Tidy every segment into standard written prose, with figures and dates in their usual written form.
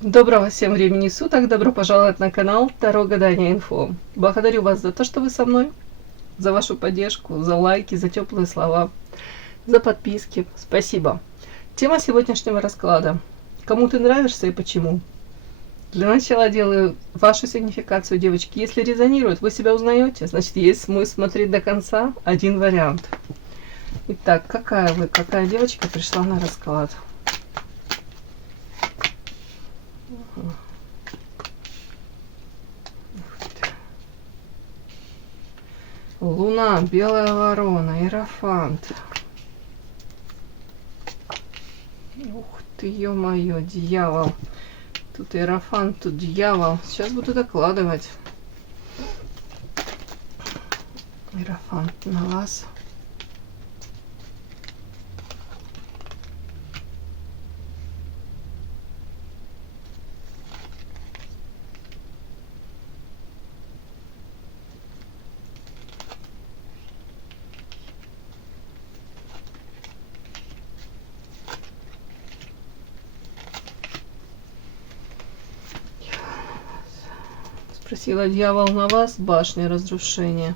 Доброго всем времени суток, добро пожаловать на канал Таро Гадание Инфо. Благодарю вас за то, что вы со мной, за вашу поддержку, за лайки, за теплые слова, за подписки. Спасибо. Тема сегодняшнего расклада. Кому ты нравишься и почему? Для начала делаю вашу сигнификацию, девочки. Если резонирует, вы себя узнаете, значит есть смысл смотреть до конца. Один вариант. Итак, какая девочка пришла на расклад? Луна, белая ворона, иерофант. Ух ты, ё-моё, дьявол. Тут иерофант, тут дьявол. Сейчас буду докладывать. Иерофант на вас. Спросила дьявол на вас, башня разрушения.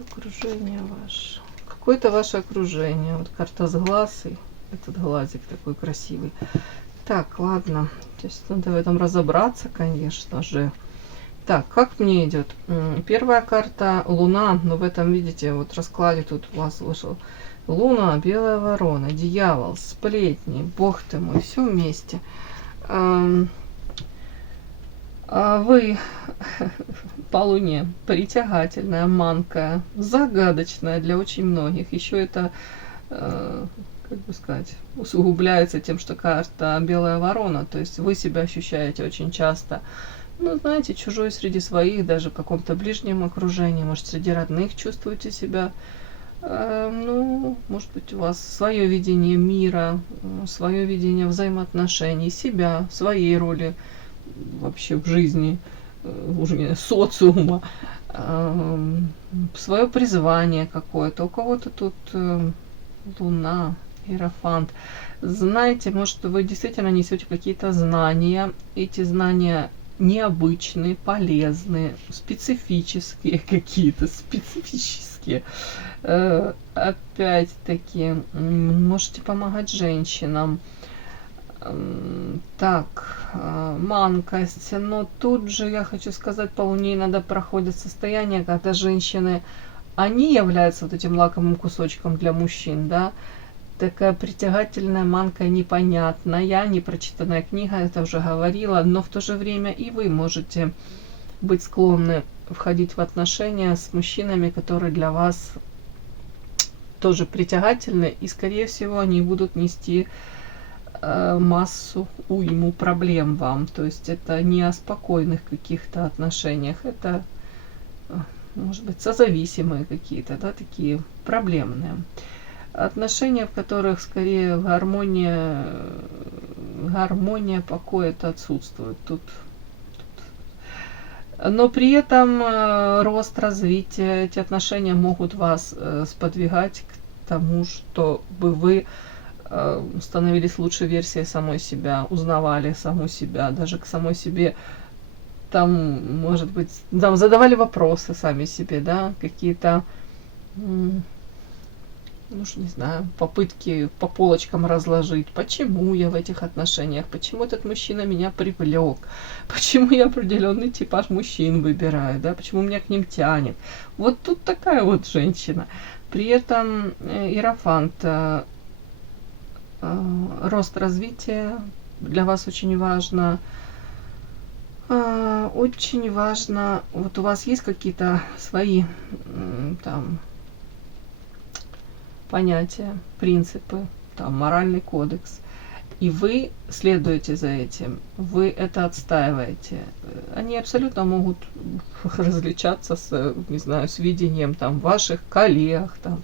Окружение ваше. Какое-то ваше окружение. Вот карта с глазой. Этот глазик такой красивый. Так, ладно. То есть надо в этом разобраться, конечно же. Так, как мне идет? Первая карта Луна. Но в этом, видите, вот раскладе тут у вас вышел. Луна, белая ворона, дьявол, сплетни, бог ты мой, все вместе. Вы по Луне притягательная, манкая, загадочная для очень многих. Еще это, как бы сказать, усугубляется тем, что карта белая ворона. То есть вы себя ощущаете очень часто, ну, знаете, чужой среди своих, даже в каком-то ближнем окружении. Может, среди родных чувствуете себя. Ну, может быть, у вас свое видение мира, свое видение взаимоотношений, себя, своей роли вообще в жизни, уже социума, свое призвание какое-то. У кого-то тут Луна, иерофант. Знаете, может, вы действительно несете какие-то знания. Эти знания необычные, полезные, специфические какие-то, специфические. Опять-таки, можете помогать женщинам. Так, манкость, но тут же я хочу сказать, по Луне иногда проходит состояние, когда женщины, они являются вот этим лакомым кусочком для мужчин, да, такая притягательная манка, непонятная, непрочитанная книга, это уже говорила, но в то же время и вы можете быть склонны входить в отношения с мужчинами, которые для вас тоже притягательны, и скорее всего они будут нести массу уйму проблем вам. То есть это не о спокойных каких-то отношениях, это, может быть, созависимые какие-то, да, такие проблемные отношения, в которых скорее гармония покоя-то отсутствует тут. Но при этом рост, развитие, эти отношения могут вас сподвигать к тому, чтобы вы становились лучшей версией самой себя, узнавали саму себя, даже к самой себе, там, может быть, там задавали вопросы сами себе, да, какие-то, ну, не знаю, попытки по полочкам разложить, почему я в этих отношениях, почему этот мужчина меня привлек, почему я определенный типаж мужчин выбираю, да, почему меня к ним тянет. Вот тут такая вот женщина. При этом иерофант, рост, развития для вас очень важно. Очень важно, вот у вас есть какие-то свои там понятия, принципы, там моральный кодекс, и вы следуете за этим, вы это отстаиваете. Они абсолютно могут различаться с, не знаю, с видением там ваших коллег, там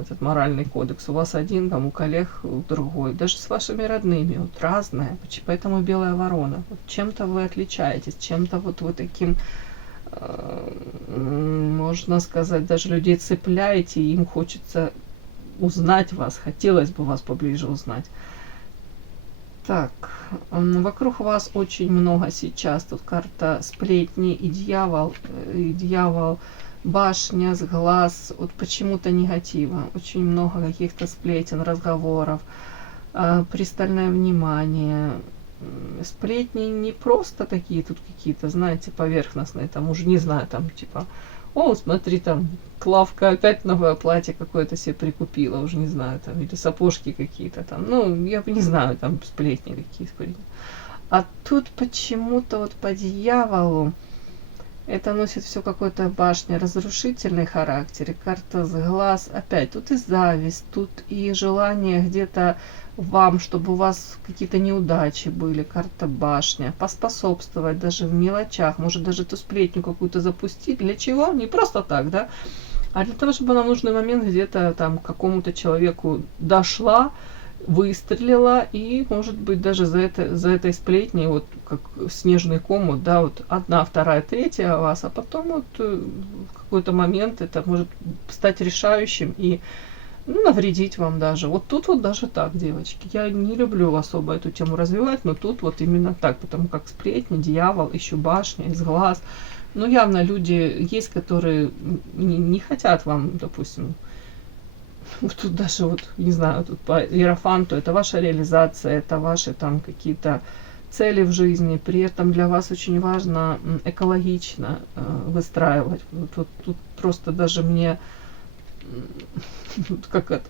этот моральный кодекс у вас один, там у коллег другой, даже с вашими родными, вот разное, поэтому белая ворона. Вот чем-то вы отличаетесь, чем-то вот вы таким, можно сказать, даже людей цепляете, и им хочется узнать вас, хотелось бы вас поближе узнать. Так, вокруг вас очень много сейчас. Тут карта сплетни и дьявол, башня с глаз. Вот почему-то негатива. Очень много каких-то сплетен, разговоров, пристальное внимание. Сплетни не просто такие тут какие-то, знаете, поверхностные. Там уже не знаю, там типа... О, смотри, там Клавка опять новое платье какое-то себе прикупила, уже не знаю, там, или сапожки какие-то там, ну, я не знаю, там сплетни какие сплетни. А тут почему-то вот по дьяволу это носит все какой-то башня, разрушительный характер, и карта с глаз, опять, тут и зависть, тут и желание где-то вам, чтобы у вас какие-то неудачи были, карта башня, поспособствовать даже в мелочах, может даже эту сплетню какую-то запустить, для чего? Не просто так, да, а для того, чтобы она в нужный момент где-то там к какому-то человеку дошла, выстрелила, и, может быть, даже за этой сплетней, вот как снежный ком, вот, да, вот одна, вторая, третья о вас, а потом вот в какой-то момент это может стать решающим и, ну, навредить вам даже. Вот тут вот даже так, девочки. Я не люблю особо эту тему развивать, но тут вот именно так, потому как сплетни, дьявол, еще башня из глаз. Ну, явно люди есть, которые не хотят вам, допустим, тут даже вот, не знаю, тут по Иерофанту, это ваша реализация, это ваши там какие-то цели в жизни, при этом для вас очень важно экологично выстраивать. Тут просто даже мне как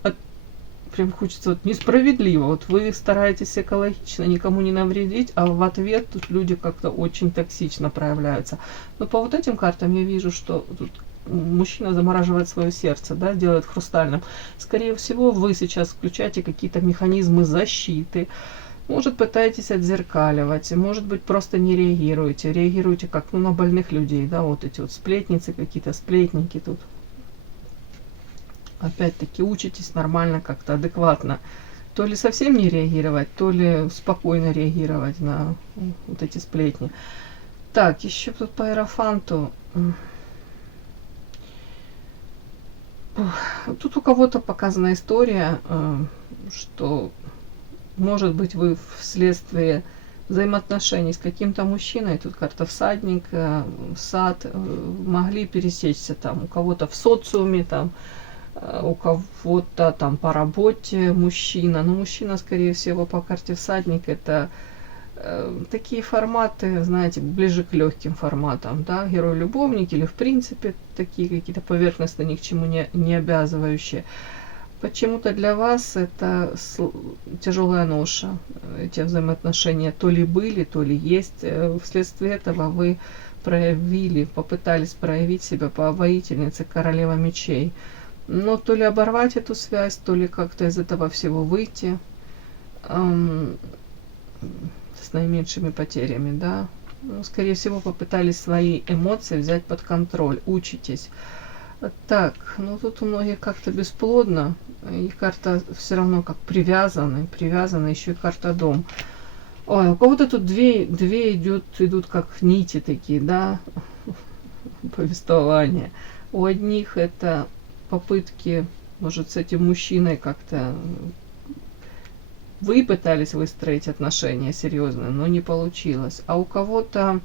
прям хочется, вот несправедливо, вот вы стараетесь экологично, никому не навредить, а в ответ тут люди как-то очень токсично проявляются. Но по вот этим картам я вижу, что тут мужчина замораживает свое сердце, да, делает хрустальным. Скорее всего, вы сейчас включаете какие-то механизмы защиты, может, пытаетесь отзеркаливать, может быть, просто не реагируете. Реагируете как, ну, на больных людей, да, вот эти вот сплетницы какие-то, сплетники тут. Опять-таки, учитесь нормально, как-то адекватно. То ли совсем не реагировать, то ли спокойно реагировать на вот эти сплетни. Так, еще тут по Иерофанту. Тут у кого-то показана история, что, может быть, вы вследствие взаимоотношений с каким-то мужчиной, тут карта всадник, сад, могли пересечься там у кого-то в социуме, там, у кого-то там по работе мужчина. Но мужчина, скорее всего, по карте всадник, это такие форматы, знаете, ближе к легким форматам, да, герой-любовник или в принципе такие какие-то поверхностные, ни к чему не обязывающие. Почему-то для вас это тяжелая ноша, эти взаимоотношения то ли были, то ли есть. Вследствие этого вы попытались проявить себя по воительнице, королева мечей. Но то ли оборвать эту связь, то ли как-то из этого всего выйти с наименьшими потерями, да. Ну, скорее всего, попытались свои эмоции взять под контроль. Учитесь. Так, ну тут у многих как-то бесплодно. И карта все равно как привязаны, еще и карта дом. Ой, у кого-то тут две идут как нити такие, да, повествования. У одних это попытки, может, с этим мужчиной как-то вы пытались выстроить отношения серьезные, но не получилось. А у кого-то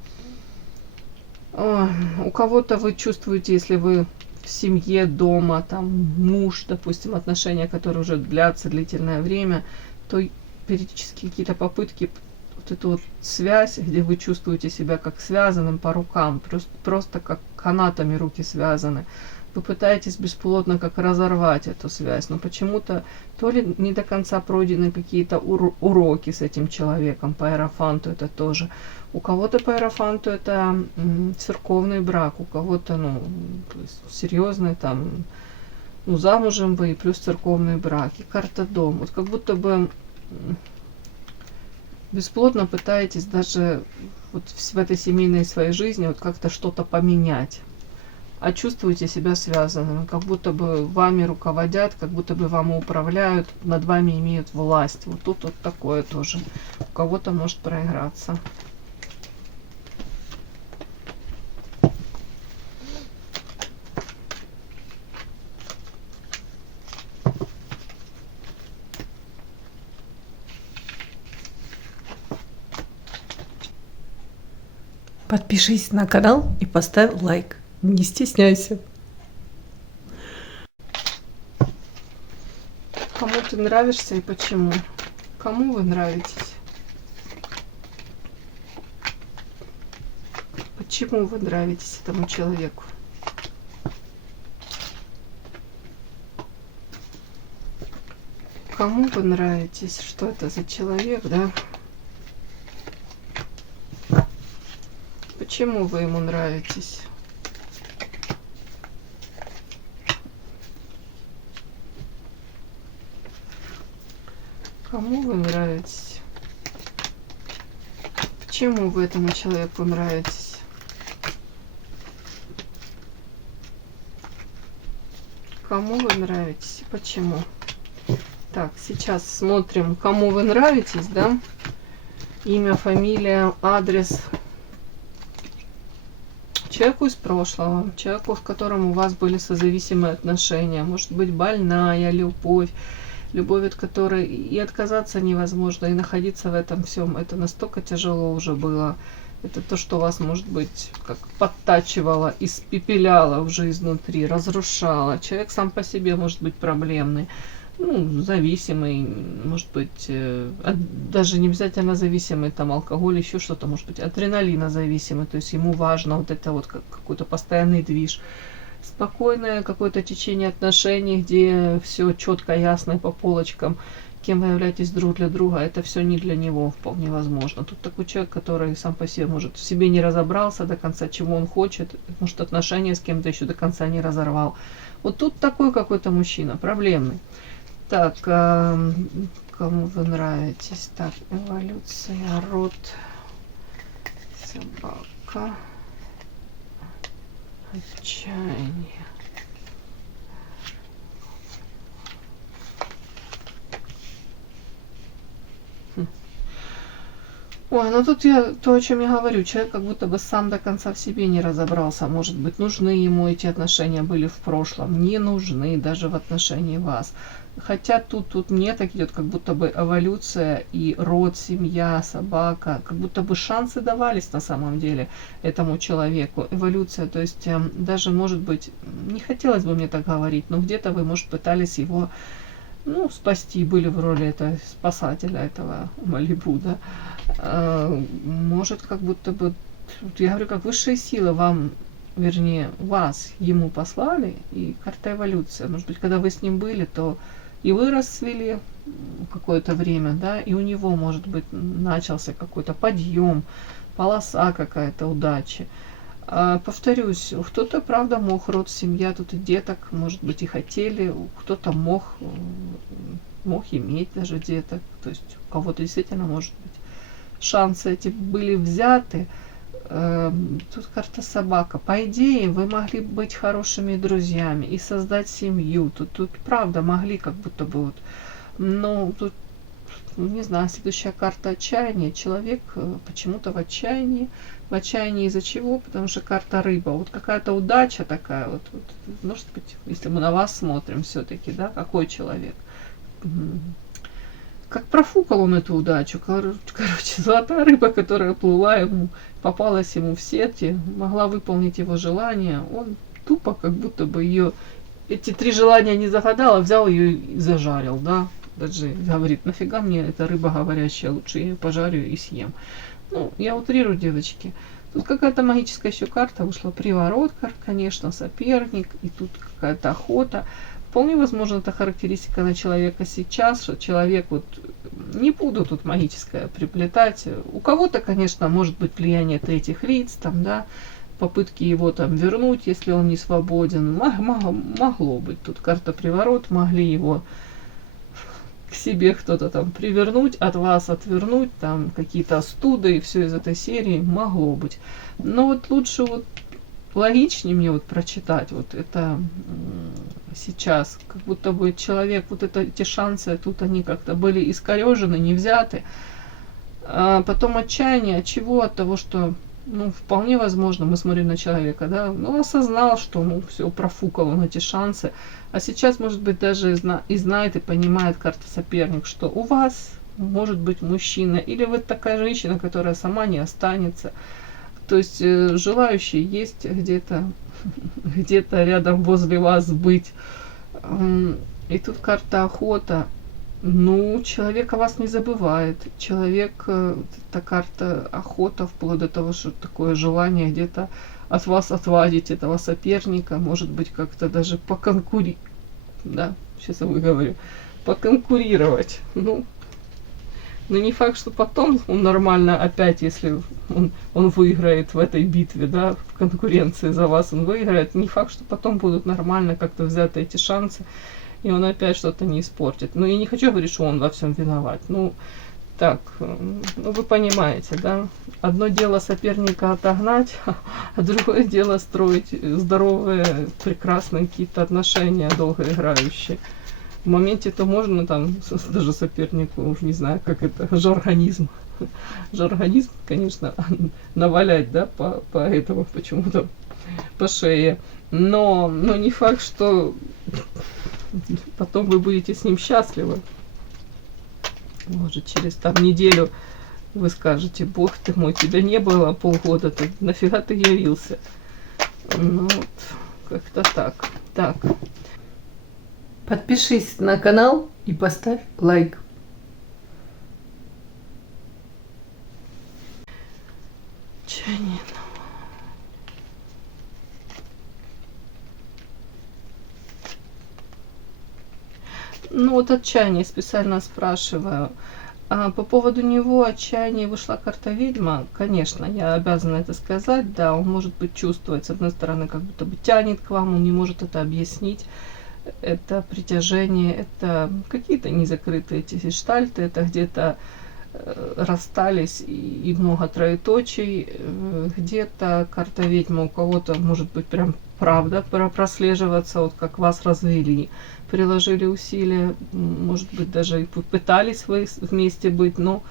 вы чувствуете, если вы в семье, дома, там муж, допустим, отношения, которые уже длятся длительное время, то периодически какие-то попытки, вот эту вот связь, где вы чувствуете себя как связанным по рукам, просто как канатами руки связаны. Вы пытаетесь бесплодно как разорвать эту связь, но почему-то то ли не до конца пройдены какие-то уроки с этим человеком, по Иерофанту это тоже. У кого-то по Иерофанту это церковный брак, у кого-то, ну, серьезный там, ну, замужем вы и плюс церковный брак, и карта дом. Вот как будто бы бесплодно пытаетесь даже вот в этой семейной своей жизни вот как-то что-то поменять. А чувствуете себя связанным, как будто бы вами руководят, как будто бы вам управляют, над вами имеют власть. Вот тут вот такое тоже. У кого-то может проиграться. Подпишись на канал и поставь лайк. Не стесняйся. Кому ты нравишься и почему? Кому вы нравитесь? Почему вы нравитесь этому человеку? Кому вы нравитесь? Что это за человек, да? Почему вы ему нравитесь? Кому вы нравитесь? Почему вы этому человеку нравитесь? Кому вы нравитесь и почему? Так, сейчас смотрим, кому вы нравитесь, да? Имя, фамилия, адрес. Человеку из прошлого, человеку, с которым у вас были созависимые отношения. Может быть, больная любовь, любовь, от которой и отказаться невозможно, и находиться в этом всем. Это настолько тяжело уже было. Это то, что вас, может быть, как подтачивало, испепеляло уже изнутри, разрушало. Человек сам по себе может быть проблемный. Ну, зависимый, может быть, даже не обязательно зависимый, там, алкоголь, еще что-то, может быть, адреналина зависимый, то есть ему важно вот это вот какой-то постоянный движ. Спокойное какое-то течение отношений, где все четко, ясно и по полочкам, кем вы являетесь друг для друга, это все не для него вполне возможно. Тут такой человек, который сам по себе, может, в себе не разобрался до конца, чего он хочет, может, отношения с кем-то еще до конца не разорвал. Вот тут такой какой-то мужчина, проблемный. Так, кому вы нравитесь? Так, эволюция, род, собака, отчаяние. Ой, ну тут то, о чем я говорю, человек как будто бы сам до конца в себе не разобрался. Может быть, нужны ему эти отношения были в прошлом, не нужны даже в отношении вас. Хотя тут мне так идет, как будто бы эволюция и род, семья, собака, как будто бы шансы давались на самом деле этому человеку. Эволюция, то есть даже, может быть, не хотелось бы мне так говорить, но где-то вы, может, пытались его, ну, спасти, были в роли этого спасателя, этого Малибу, да. Может, как будто бы, я говорю, как высшие силы вам, вернее, вас ему послали, и карта эволюция. Может быть, когда вы с ним были, то и вы расцвели какое-то время, да, и у него, может быть, начался какой-то подъем, полоса какая-то удачи. Повторюсь, кто-то, правда, мог, род, семья, тут и деток, может быть, и хотели, кто-то мог иметь даже деток, то есть у кого-то действительно, может быть, шансы эти были взяты. Тут карта собака. По идее, вы могли быть хорошими друзьями и создать семью. Тут правда могли как будто бы вот. Но тут, не знаю, следующая карта отчаяния. Человек почему-то в отчаянии. В отчаянии из-за чего? Потому что карта рыба. Вот какая-то удача такая вот. Может быть, если мы на вас смотрим все-таки, да, какой человек. Как профукал он эту удачу. Короче, золотая рыба, которая плыла ему, попалась ему в сети, могла выполнить его желание. Он тупо как будто бы ее, эти 3 желания не загадал, а взял ее и зажарил, да. Даже говорит, нафига мне эта рыба говорящая, лучше я ее пожарю и съем. Ну, я утрирую, девочки. Тут какая-то магическая еще карта вышла. Приворот, конечно, соперник, и тут какая-то охота. Вполне возможно, это характеристика на человека сейчас, что человек, вот, не буду тут магическое приплетать. У кого-то, конечно, может быть влияние третьих лиц, там, да, попытки его там вернуть, если он не свободен. Могло быть. Тут карта приворот, могли его к себе кто-то там привернуть, от вас отвернуть, там какие-то остуды и все из этой серии могло быть. Но вот лучше вот логичнее мне вот прочитать вот это сейчас, как будто бы человек, вот эти шансы тут они как-то были искорежены, не взяты. А потом отчаяние, от чего? От того, что, ну, вполне возможно, мы смотрим на человека, да, ну, осознал, что, ну, все, профукал он эти шансы, а сейчас, может быть, даже и знает, и понимает карта соперник, что у вас может быть мужчина, или вы такая женщина, которая сама не останется. То есть желающие есть где-то рядом возле вас быть. И тут карта охота. Ну, человек о вас не забывает. Человек, это карта охота, вплоть до того, что такое желание где-то от вас отвадить этого соперника, может быть, как-то даже поконкурировать. Да, сейчас я выговорю. Поконкурировать. Ну, но не факт, что потом он нормально опять, если он выиграет в этой битве, да, в конкуренции за вас он выиграет, не факт, что потом будут нормально как-то взяты эти шансы, и он опять что-то не испортит. Ну, я не хочу говорить, что он во всем виноват. Ну, так, ну, вы понимаете, да? Одно дело соперника отогнать, а другое дело строить здоровые, прекрасные какие-то отношения, долгоиграющие. В моменте-то можно там даже сопернику, уж не знаю, как это, жаргонизм. Жаргонизм, конечно, навалять, да, по этому почему-то, по шее. Но не факт, что потом вы будете с ним счастливы. Может, через там неделю вы скажете: бог ты мой, тебя не было полгода, ты нафига ты явился? Ну вот, как-то так. Так. Подпишись на канал и поставь лайк. Чайник. Ну вот отчаяние специально спрашиваю. По поводу него отчаяние вышла карта ведьма. Конечно, я обязана это сказать. Да, он может быть чувствовать, с одной стороны, как будто бы тянет к вам, он не может это объяснить. Это притяжение, это какие-то незакрытые эти гештальты, это где-то расстались и много троеточий, где-то карта ведьма у кого-то может быть прям правда прослеживаться, вот как вас развели, приложили усилия, может быть даже и пытались вы вместе быть, но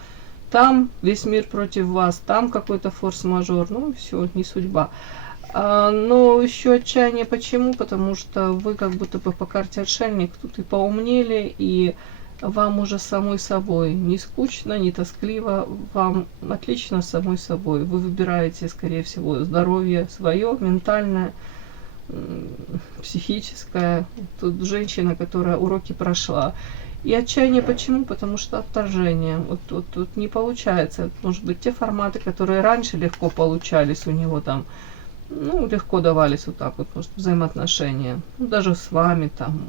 там весь мир против вас, там какой-то форс-мажор, ну все, не судьба. Но еще отчаяние почему? Потому что вы как будто бы по карте отшельник тут и поумнели, и вам уже самой собой не скучно, не тоскливо, вам отлично с самой собой. Вы выбираете, скорее всего, здоровье свое, ментальное, психическое. Тут женщина, которая уроки прошла. И отчаяние почему? Потому что отторжение. Вот тут не получается. Может быть, те форматы, которые раньше легко получались у него там, ну, легко давались вот так вот, может, взаимоотношения, ну, даже с вами там,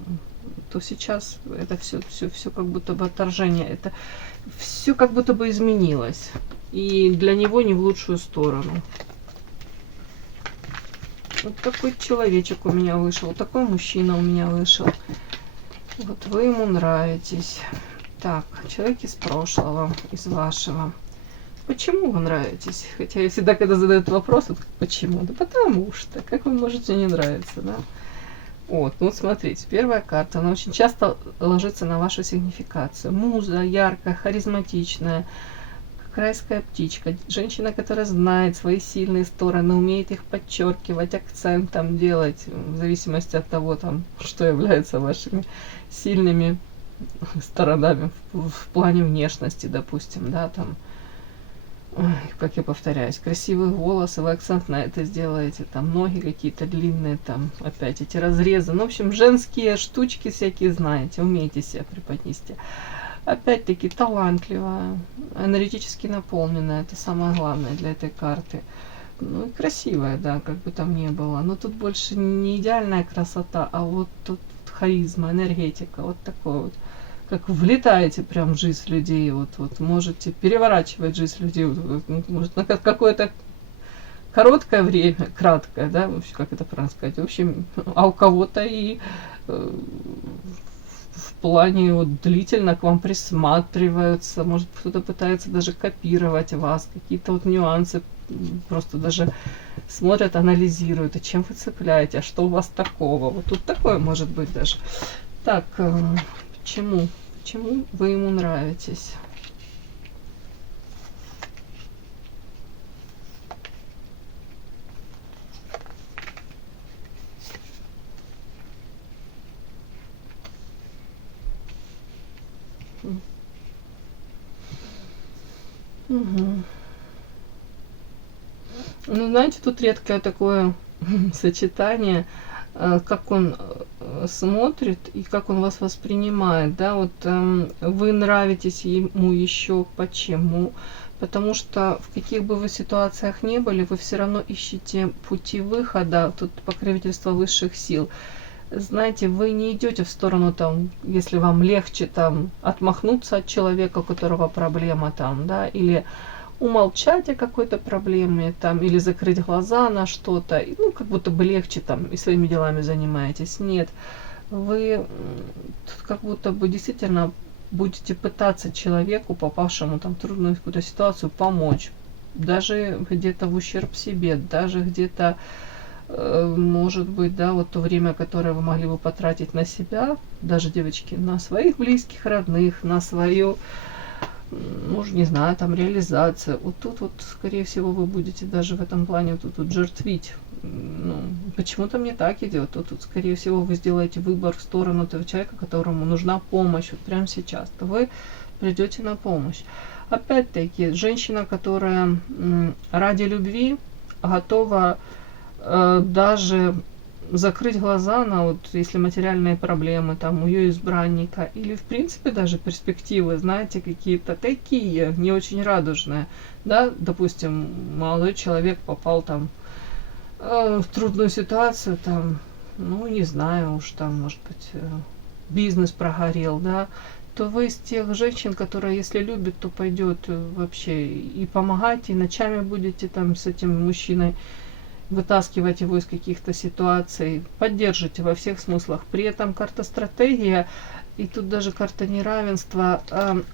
то сейчас это все как будто бы отторжение, это все как будто бы изменилось. И для него не в лучшую сторону. Вот такой человечек у меня вышел, такой мужчина у меня вышел. Вот вы ему нравитесь. Так, человек из прошлого, из вашего. Почему вы нравитесь? Хотя я всегда, когда задают вопрос, вот, почему? Да потому что. Как вы можете не нравиться, да? Вот, ну вот смотрите, первая карта, она очень часто ложится на вашу сигнификацию. Муза, яркая, харизматичная, как райская птичка. Женщина, которая знает свои сильные стороны, умеет их подчеркивать, акцентом делать, в зависимости от того, там, что является вашими сильными сторонами в плане внешности, допустим, да, там. Ой, как я повторяюсь, красивые волосы, вы акцент на это сделаете, там ноги какие-то длинные, там опять эти разрезы. Ну, в общем, женские штучки всякие знаете, умеете себя преподнести. Опять-таки талантливая, энергетически наполненная, это самое главное для этой карты. Ну и красивая, да, как бы там ни было. Но тут больше не идеальная красота, а вот тут харизма, энергетика, вот такой вот. Как влетаете прям в жизнь людей, вот можете переворачивать жизнь людей, может, на какое-то короткое время, краткое, да, вообще, как это правильно сказать, в общем, а у кого-то и в плане вот длительно к вам присматриваются, может, кто-то пытается даже копировать вас, какие-то вот нюансы, просто даже смотрят, анализируют, а чем вы цепляете, а что у вас такого, вот тут такое может быть даже. Так, почему вы ему нравитесь? Угу. Ну, знаете, тут редкое такое сочетание, как он смотрит и как он вас воспринимает, да, вот вы нравитесь ему еще почему? Потому что в каких бы вы ситуациях ни были, вы все равно ищете пути выхода, тут покровительство высших сил. Знаете, вы не идете в сторону там, если вам легче там отмахнуться от человека, у которого проблема там, да, или умолчать о какой-то проблеме там, или закрыть глаза на что-то, ну, как будто бы легче там и своими делами занимаетесь. Нет, вы тут как будто бы действительно будете пытаться человеку, попавшему там в трудную какую-то ситуацию, помочь. Даже где-то в ущерб себе, даже где-то может быть, да, вот то время, которое вы могли бы потратить на себя, даже, девочки, на своих близких, родных, на свою, может, не знаю, там, реализацию. Вот тут вот, скорее всего, вы будете даже в этом плане тут жертвить. Ну, почему-то мне так идет. Тут, скорее всего, вы сделаете выбор в сторону того человека, которому нужна помощь вот прямо сейчас. То вы придете на помощь. Опять-таки, женщина, которая ради любви готова даже закрыть глаза на вот, если материальные проблемы там у ее избранника, или в принципе даже перспективы, знаете, какие-то такие, не очень радужные, да, допустим, молодой человек попал там в трудную ситуацию, там, ну, не знаю уж, там, может быть, бизнес прогорел, да, то вы из тех женщин, которые, если любит, то пойдет вообще и помогать, и ночами будете там с этим мужчиной вытаскивать его из каких-то ситуаций, поддержите во всех смыслах. При этом карта стратегия, и тут даже карта неравенства,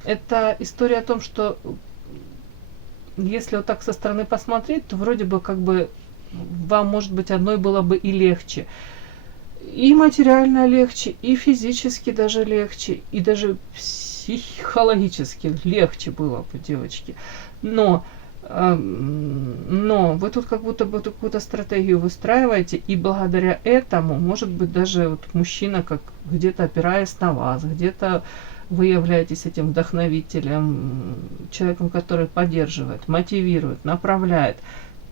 это история о том, что если вот так со стороны посмотреть, то вроде бы как бы вам, может быть, одной было бы и легче. И материально легче, и физически даже легче, и даже психологически легче было бы, девочки. Но вы тут как будто бы какую-то стратегию выстраиваете, и благодаря этому, может быть, даже вот мужчина, как где-то опираясь на вас, где-то вы являетесь этим вдохновителем, человеком, который поддерживает, мотивирует, направляет,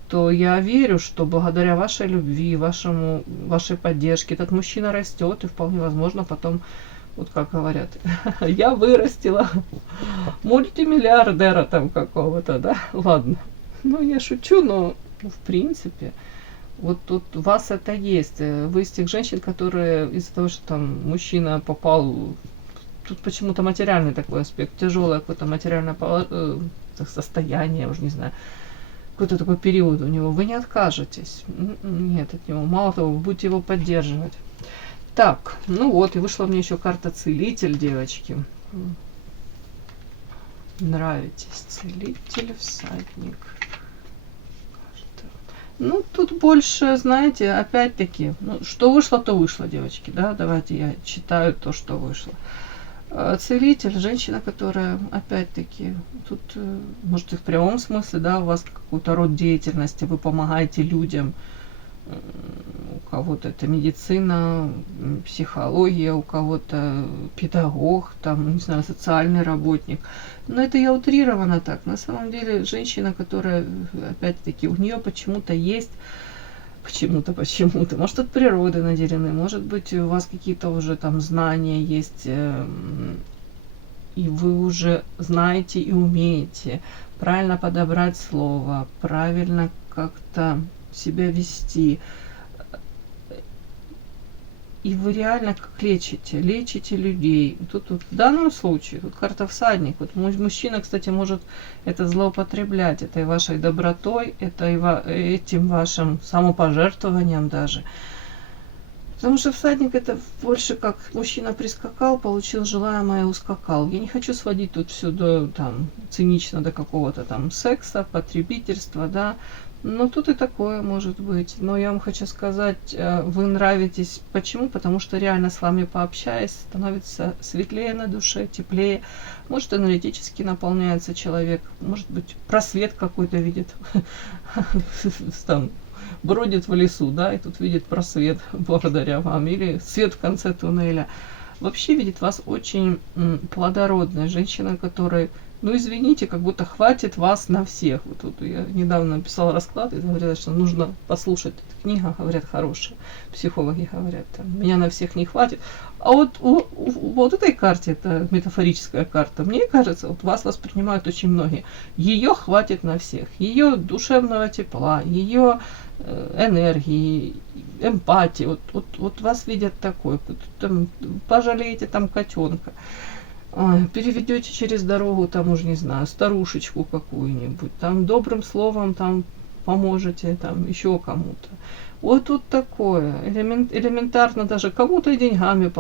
то я верю, что благодаря вашей любви, вашей поддержке этот мужчина растет, и вполне возможно потом, вот как говорят, я вырастила мультимиллиардера там какого-то, да, ладно. Ну, я шучу, но в принципе, вот тут у вас это есть. Вы из тех женщин, которые из-за того, что там мужчина попал, тут почему-то материальный такой аспект, тяжелое какое-то материальное состояние, я уже не знаю, какой-то такой период у него, вы не откажетесь. Нет, от него. Мало того, вы будете его поддерживать. Так, ну вот, и вышла мне еще карта Целитель, девочки. Нравитесь. Целитель, всадник. Карта. Ну, тут больше, знаете, опять-таки, ну, что вышло, то вышло, девочки, да, давайте я читаю то, что вышло. Целитель, женщина, которая, опять-таки, тут, может, и в прямом смысле, да, у вас какой-то род деятельности, вы помогаете людям, у кого-то это медицина, психология, у кого-то педагог, там, не знаю, социальный работник. Но это я утрирована так. На самом деле, женщина, которая, опять-таки, у нее почему-то есть, почему-то, может, от природы наделены, может быть, у вас какие-то уже там знания есть, и вы уже знаете и умеете правильно подобрать слово, правильно как-то себя вести. И вы реально как лечите людей. Тут в данном случае, тут карта всадник. Вот мужчина, кстати, может это злоупотреблять этой вашей добротой, этим вашим самопожертвованием даже. Потому что всадник это больше как мужчина прискакал, получил желаемое и ускакал. Я не хочу сводить тут все до там цинично до какого-то там секса, потребительства, да. Но тут и такое может быть. Но я вам хочу сказать, вы нравитесь. Почему? Потому что реально с вами пообщаясь, становится светлее на душе, теплее. Может, энергетически наполняется человек. Может быть, просвет какой-то видит. Там бродит в лесу, да, и тут видит просвет благодаря вам. Или свет в конце туннеля. Вообще видит вас очень плодородной женщиной, которой ну, извините, как будто хватит вас на всех. Вот тут я недавно написала расклад и говорила, что нужно послушать. Эта книга, говорят, хорошая. Психологи говорят, там, меня на всех не хватит. А вот вот этой карте, это метафорическая карта, мне кажется, вот вас воспринимают очень многие. Ее хватит на всех. Ее душевного тепла, ее энергии, эмпатии. Вот вас видят такой. Там, пожалеете там котенка. Переведете через дорогу, там уже не знаю, старушечку какую-нибудь, там добрым словом там поможете, там еще кому-то. Вот тут такое, элементарно даже кому-то и деньгами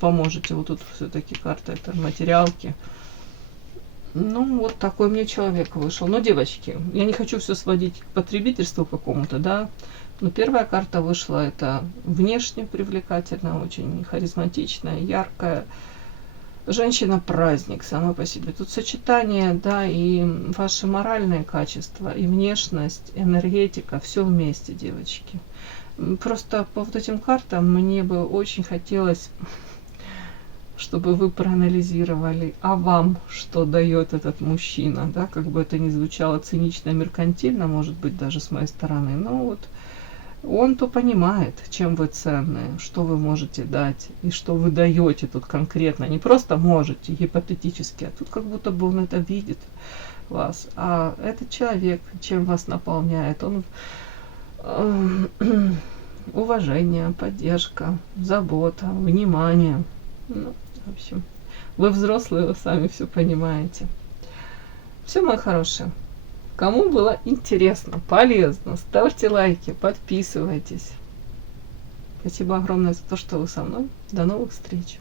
поможете. Вот тут все-таки карта это материалки. Ну, вот такой мне человек вышел. Но, девочки, я не хочу все сводить к потребительству какому-то, да. Но первая карта вышла, это внешне привлекательная, очень харизматичная, яркая. Женщина-праздник сама по себе. Тут сочетание, да, и ваши моральные качества, и внешность, энергетика, все вместе, девочки. Просто по вот этим картам мне бы очень хотелось, чтобы вы проанализировали, а вам что дает этот мужчина, да, как бы это ни звучало цинично, меркантильно, может быть, даже с моей стороны, но вот он-то понимает, чем вы ценны, что вы можете дать и что вы даете тут конкретно. Не просто можете, гипотетически, а тут как будто бы он это видит вас. А этот человек, чем вас наполняет, он уважение, поддержка, забота, внимание. Ну, в общем, вы взрослые, вы сами все понимаете. Все, мои хорошие. Кому было интересно, полезно, ставьте лайки, подписывайтесь. Спасибо огромное за то, что вы со мной. До новых встреч.